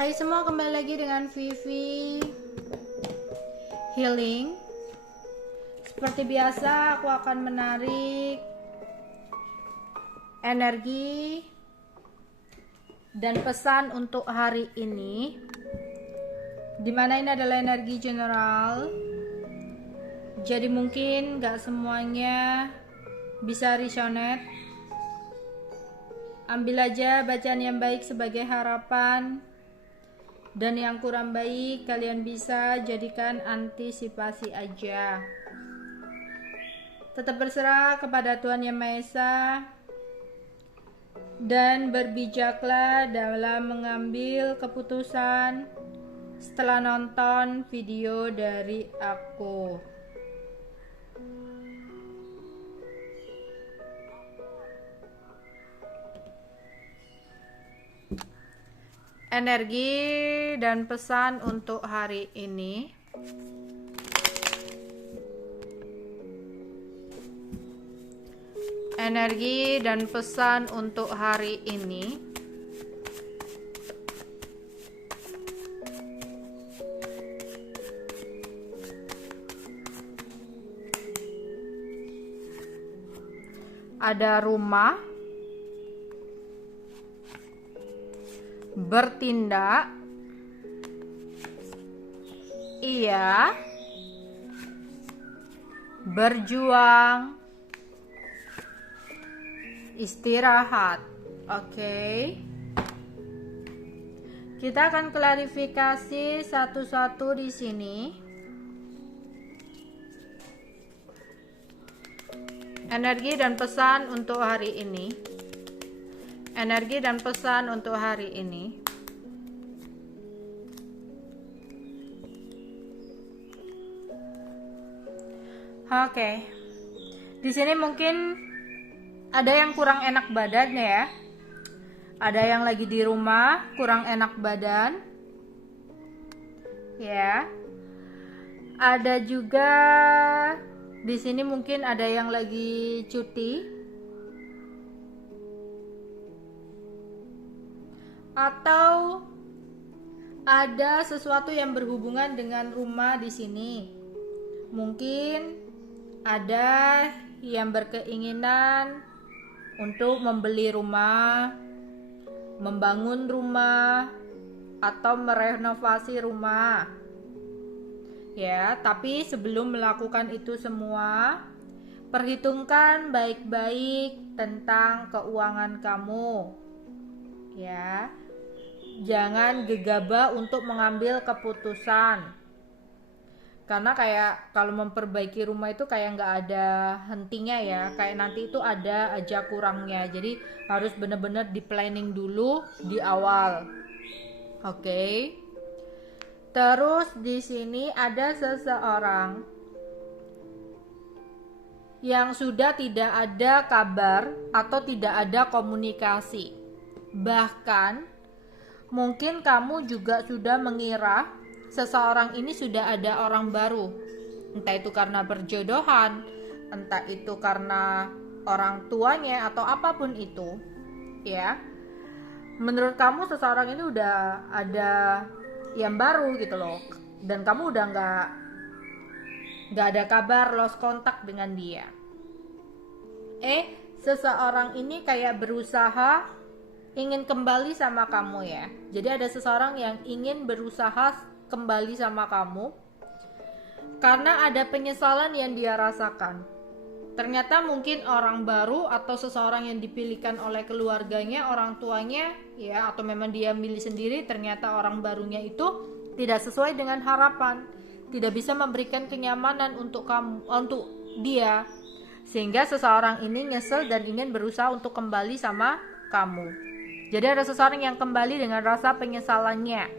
Hai semua, kembali lagi dengan Vivi Healing. Seperti biasa, aku akan menarik energi dan pesan untuk hari ini, dimana ini adalah energi general. Jadi mungkin gak semuanya bisa resonate. Ambil aja bacaan yang baik sebagai harapan, dan yang kurang baik kalian bisa jadikan antisipasi aja. Tetap berserah kepada Tuhan Yang Maha Esa dan berbijaklah dalam mengambil keputusan setelah nonton video dari aku. Energi dan pesan untuk hari ini. Energi dan pesan untuk hari ini. Ada rumah, bertindak, iya, berjuang, istirahat. Oke. Kita akan klarifikasi satu-satu di sini. Energi dan pesan untuk hari ini. Energi dan pesan untuk hari ini. Oke. Di sini mungkin ada yang kurang enak badan ya. Ada yang lagi di rumah kurang enak badan. Ya. Ada juga di sini mungkin ada yang lagi cuti. Atau ada sesuatu yang berhubungan dengan rumah di sini. Mungkin ada yang berkeinginan untuk membeli rumah, membangun rumah, atau merenovasi rumah. Ya, tapi sebelum melakukan itu semua, perhitungkan baik-baik tentang keuangan kamu. Ya. Jangan gegabah untuk mengambil keputusan, karena kayak kalau memperbaiki rumah itu kayak nggak ada hentinya ya, kayak nanti itu ada aja kurangnya. Jadi harus benar-benar di planning dulu di awal. Oke. Terus di sini ada seseorang yang sudah tidak ada kabar atau tidak ada komunikasi. Bahkan mungkin kamu juga sudah mengira seseorang ini sudah ada orang baru. Entah itu karena berjodohan, entah itu karena orang tuanya, atau apapun itu. Ya. Menurut kamu seseorang ini udah ada yang baru gitu loh. Dan kamu udah nggak ada kabar, lost kontak dengan dia. Seseorang ini kayak berusaha ingin kembali sama kamu ya. Jadi ada seseorang yang ingin berusaha kembali sama kamu karena ada penyesalan yang dia rasakan. Ternyata mungkin orang baru atau seseorang yang dipilihkan oleh keluarganya, orang tuanya ya, atau memang dia milih sendiri, ternyata orang barunya itu tidak sesuai dengan harapan, tidak bisa memberikan kenyamanan untuk kamu, untuk dia, sehingga seseorang ini nyesel dan ingin berusaha untuk kembali sama kamu. Jadi ada seseorang yang kembali dengan rasa penyesalannya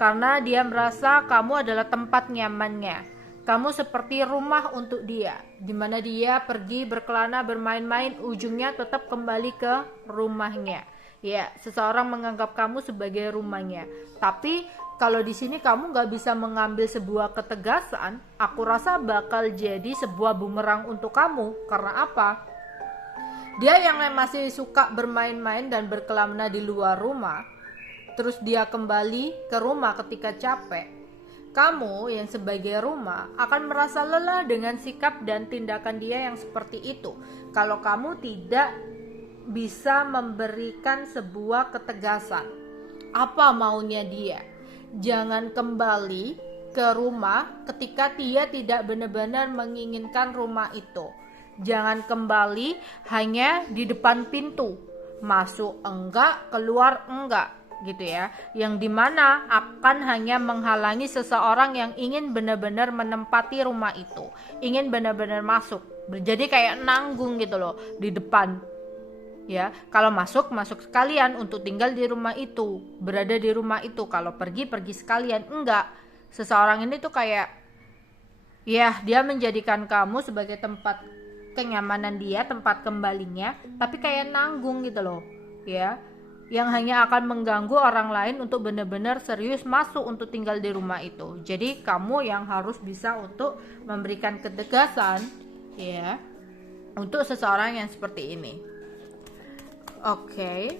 karena dia merasa kamu adalah tempat nyamannya. Kamu seperti rumah untuk dia, dimana dia pergi berkelana, bermain-main, ujungnya tetap kembali ke rumahnya. Ya, seseorang menganggap kamu sebagai rumahnya. Tapi kalau di sini kamu nggak bisa mengambil sebuah ketegasan, aku rasa bakal jadi sebuah bumerang untuk kamu. Karena apa? Dia yang masih suka bermain-main dan berkelana di luar rumah, terus dia kembali ke rumah ketika capek, kamu yang sebagai rumah akan merasa lelah dengan sikap dan tindakan dia yang seperti itu. Kalau kamu tidak bisa memberikan sebuah ketegasan, apa maunya dia. Jangan kembali ke rumah ketika dia tidak benar-benar menginginkan rumah itu. Jangan kembali hanya di depan pintu, masuk enggak, keluar enggak, gitu ya, yang dimana akan hanya menghalangi seseorang yang ingin benar-benar menempati rumah itu, ingin benar-benar masuk. Jadi kayak nanggung gitu loh di depan. Ya, kalau masuk sekalian untuk tinggal di rumah itu, berada di rumah itu. Kalau pergi sekalian. Enggak. Seseorang ini tuh kayak, ya, dia menjadikan kamu sebagai tempat kenyamanan dia, tempat kembalinya, tapi kayak nanggung gitu loh, ya, yang hanya akan mengganggu orang lain untuk benar-benar serius masuk untuk tinggal di rumah itu. Jadi kamu yang harus bisa untuk memberikan ketegasan, ya, untuk seseorang yang seperti ini. Oke.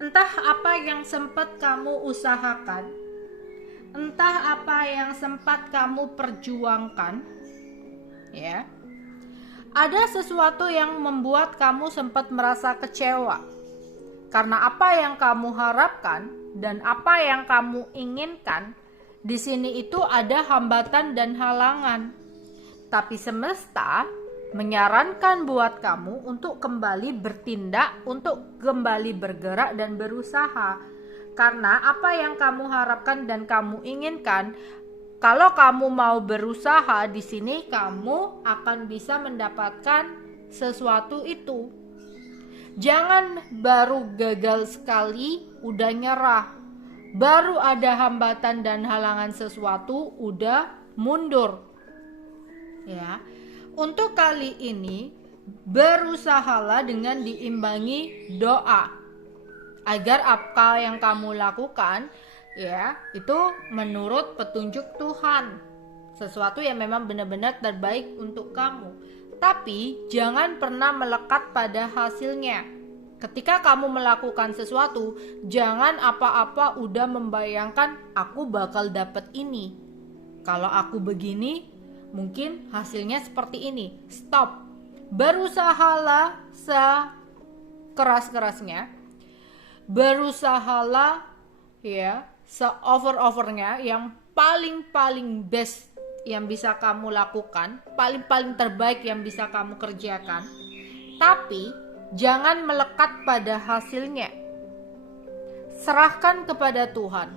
Entah apa yang sempat kamu usahakan, entah apa yang sempat kamu perjuangkan, ya, ada sesuatu yang membuat kamu sempat merasa kecewa karena apa yang kamu harapkan dan apa yang kamu inginkan. Di sini itu ada hambatan dan halangan, tapi semesta menyarankan buat kamu untuk kembali bertindak, untuk kembali bergerak dan berusaha. Karena apa yang kamu harapkan dan kamu inginkan, kalau kamu mau berusaha di sini, kamu akan bisa mendapatkan sesuatu itu. Jangan baru gagal sekali udah nyerah, baru ada hambatan dan halangan sesuatu udah mundur. Ya. Untuk kali ini, berusahalah dengan diimbangi doa agar apa yang kamu lakukan, ya, itu menurut petunjuk Tuhan, sesuatu yang memang benar-benar terbaik untuk kamu. Tapi jangan pernah melekat pada hasilnya. Ketika kamu melakukan sesuatu, jangan apa-apa udah membayangkan aku bakal dapet ini. Kalau aku begini, mungkin hasilnya seperti ini. Stop. Berusahalah sekeras-kerasnya. Berusahalah, ya, se-over-overnya, yang paling best yang bisa kamu lakukan, paling terbaik yang bisa kamu kerjakan. Tapi jangan melekat pada hasilnya. Serahkan kepada Tuhan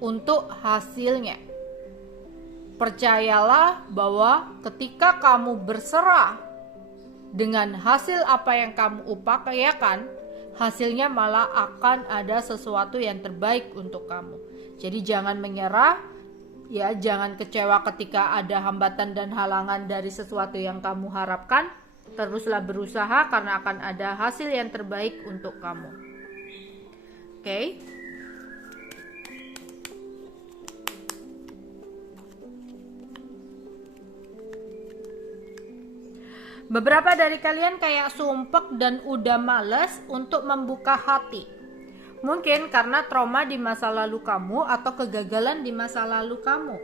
untuk hasilnya. Percayalah bahwa ketika kamu berserah dengan hasil apa yang kamu upayakan, hasilnya malah akan ada sesuatu yang terbaik untuk kamu. Jadi jangan menyerah, ya, jangan kecewa ketika ada hambatan dan halangan dari sesuatu yang kamu harapkan. Teruslah berusaha karena akan ada hasil yang terbaik untuk kamu. Oke? Beberapa dari kalian kayak sumpek dan udah males untuk membuka hati. Mungkin karena trauma di masa lalu kamu atau kegagalan di masa lalu kamu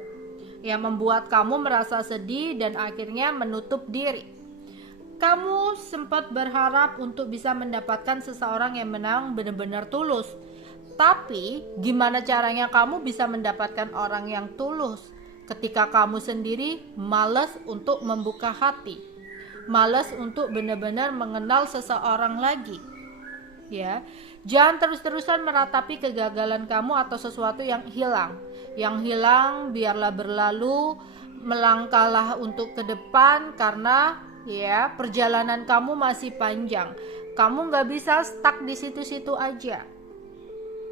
yang membuat kamu merasa sedih dan akhirnya menutup diri. Kamu sempat berharap untuk bisa mendapatkan seseorang yang memang benar-benar tulus. Tapi gimana caranya kamu bisa mendapatkan orang yang tulus ketika kamu sendiri malas untuk membuka hati? Malas untuk benar-benar mengenal seseorang lagi, ya. Jangan terus-terusan meratapi kegagalan kamu atau sesuatu yang hilang. Yang hilang biarlah berlalu, melangkahlah untuk ke depan karena, ya, perjalanan kamu masih panjang. Kamu gak bisa stuck di situ-situ aja,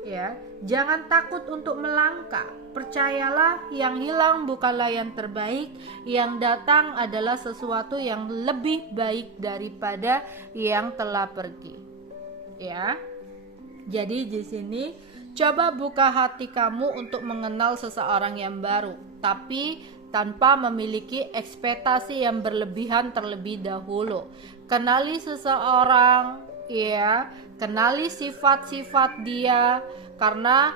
ya. Jangan takut untuk melangkah. Percayalah, yang hilang bukanlah yang terbaik, yang datang adalah sesuatu yang lebih baik daripada yang telah pergi. Ya. Jadi di sini coba buka hati kamu untuk mengenal seseorang yang baru, tapi tanpa memiliki ekspektasi yang berlebihan terlebih dahulu. Kenali seseorang, ya, kenali sifat-sifat dia, karena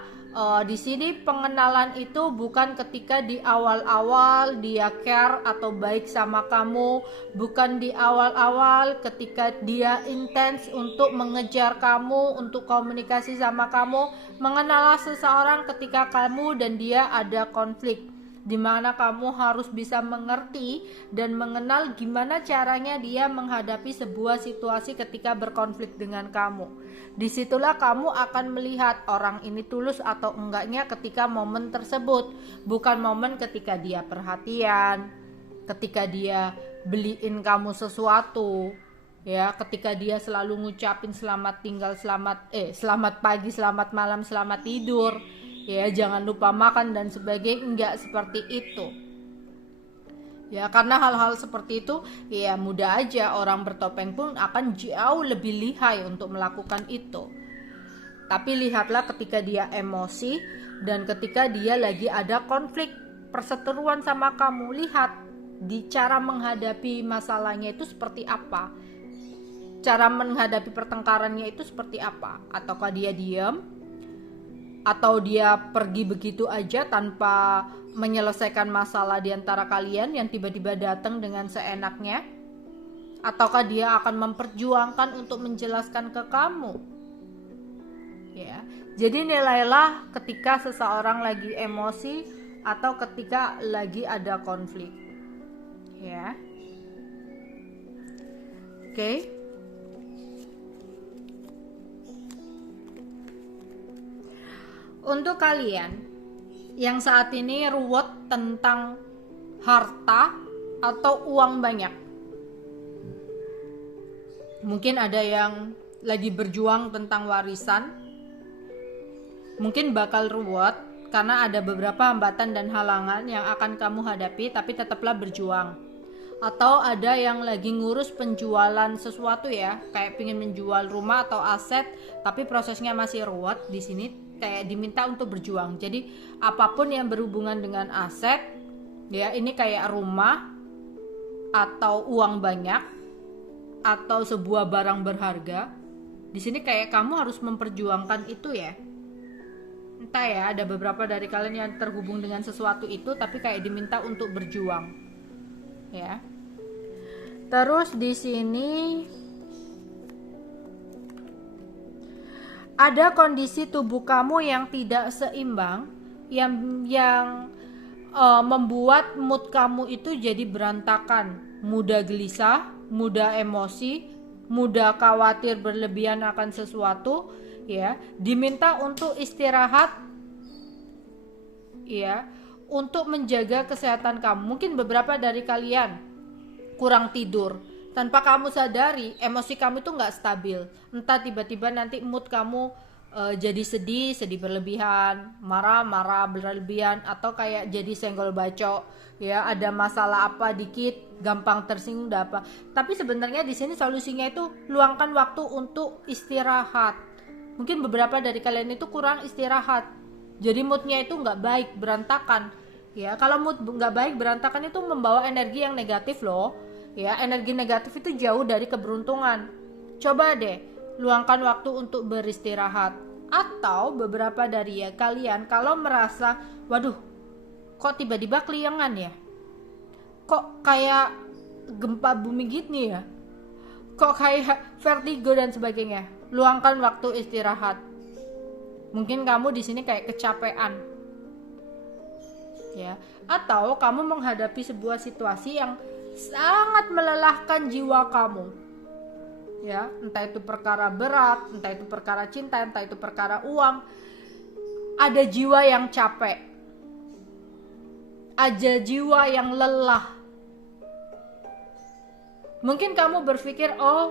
di sini pengenalan itu bukan ketika di awal-awal dia care atau baik sama kamu, bukan di awal-awal ketika dia intens untuk mengejar kamu, untuk komunikasi sama kamu. Mengenal seseorang ketika kamu dan dia ada konflik, di mana kamu harus bisa mengerti dan mengenal gimana caranya dia menghadapi sebuah situasi ketika berkonflik dengan kamu. Disitulah kamu akan melihat orang ini tulus atau enggaknya ketika momen tersebut, bukan momen ketika dia perhatian, ketika dia beliin kamu sesuatu, ya, ketika dia selalu ngucapin selamat tinggal, selamat pagi, selamat malam, selamat tidur, ya, jangan lupa makan dan sebagainya. Enggak seperti itu, ya, karena hal-hal seperti itu ya mudah aja orang bertopeng pun akan jauh lebih lihai untuk melakukan itu. Tapi lihatlah ketika dia emosi dan ketika dia lagi ada konflik perseteruan sama kamu, lihat di cara menghadapi masalahnya itu seperti apa, cara menghadapi pertengkarannya itu seperti apa. Ataukah dia diam, atau dia pergi begitu aja tanpa menyelesaikan masalah di antara kalian yang tiba-tiba datang dengan seenaknya, ataukah dia akan memperjuangkan untuk menjelaskan ke kamu, ya. Jadi nilailah ketika seseorang lagi emosi atau ketika lagi ada konflik, ya. Oke. Untuk kalian yang saat ini ruwet tentang harta atau uang banyak, mungkin ada yang lagi berjuang tentang warisan, mungkin bakal ruwet karena ada beberapa hambatan dan halangan yang akan kamu hadapi, tapi tetaplah berjuang. Atau ada yang lagi ngurus penjualan sesuatu, ya, kayak pingin menjual rumah atau aset, tapi prosesnya masih ruwet. Di sini kayak diminta untuk berjuang. Jadi apapun yang berhubungan dengan aset, ya, ini kayak rumah atau uang banyak atau sebuah barang berharga, di sini kayak kamu harus memperjuangkan itu, ya. Entah, ya, ada beberapa dari kalian yang terhubung dengan sesuatu itu tapi kayak diminta untuk berjuang, ya. Terus di sini ada kondisi tubuh kamu yang tidak seimbang, yang membuat mood kamu itu jadi berantakan, mudah gelisah, mudah emosi, mudah khawatir berlebihan akan sesuatu, ya. Diminta untuk istirahat, ya, untuk menjaga kesehatan kamu. Mungkin beberapa dari kalian kurang tidur, tanpa kamu sadari emosi kamu itu nggak stabil. Entah tiba-tiba nanti mood kamu jadi sedih berlebihan, marah berlebihan, atau kayak jadi senggol bacok, ya, ada masalah apa dikit gampang tersinggung apa. Tapi sebenarnya di sini solusinya itu luangkan waktu untuk istirahat. Mungkin beberapa dari kalian itu kurang istirahat, jadi moodnya itu nggak baik, berantakan, ya. Kalau mood nggak baik, berantakan itu membawa energi yang negatif loh, ya. Energi negatif itu jauh dari keberuntungan. Coba deh luangkan waktu untuk beristirahat. Atau beberapa dari kalian kalau merasa, waduh, kok tiba-tiba keliengan ya, kok kayak gempa bumi gini ya, kok kayak vertigo dan sebagainya, luangkan waktu istirahat. Mungkin kamu di sini kayak kecapean, ya, atau kamu menghadapi sebuah situasi yang sangat melelahkan jiwa kamu, ya, entah itu perkara berat, entah itu perkara cinta, entah itu perkara uang. Ada jiwa yang capek, ada jiwa yang lelah. Mungkin kamu berpikir, oh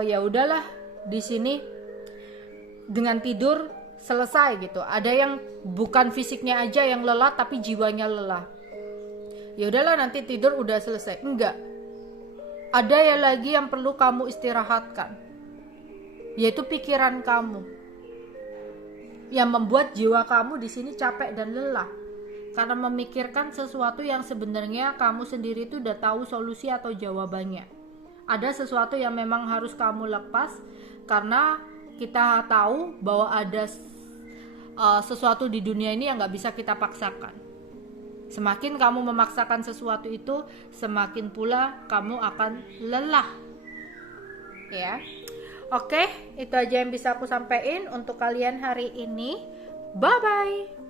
ya udahlah, di sini dengan tidur selesai gitu. Ada yang bukan fisiknya aja yang lelah tapi jiwanya lelah. Ya udahlah, nanti tidur udah selesai. Enggak. Ada yang lagi yang perlu kamu istirahatkan, yaitu pikiran kamu, yang membuat jiwa kamu di sini capek dan lelah. karena memikirkan sesuatu yang sebenarnya kamu sendiri itu udah tahu solusi atau jawabannya. Ada sesuatu yang memang harus kamu lepas karena kita tahu bahwa ada sesuatu di dunia ini yang gak bisa kita paksakan. Semakin kamu memaksakan sesuatu itu, semakin pula kamu akan lelah. Ya. Oke, itu aja yang bisa aku sampaikan untuk kalian hari ini. Bye bye.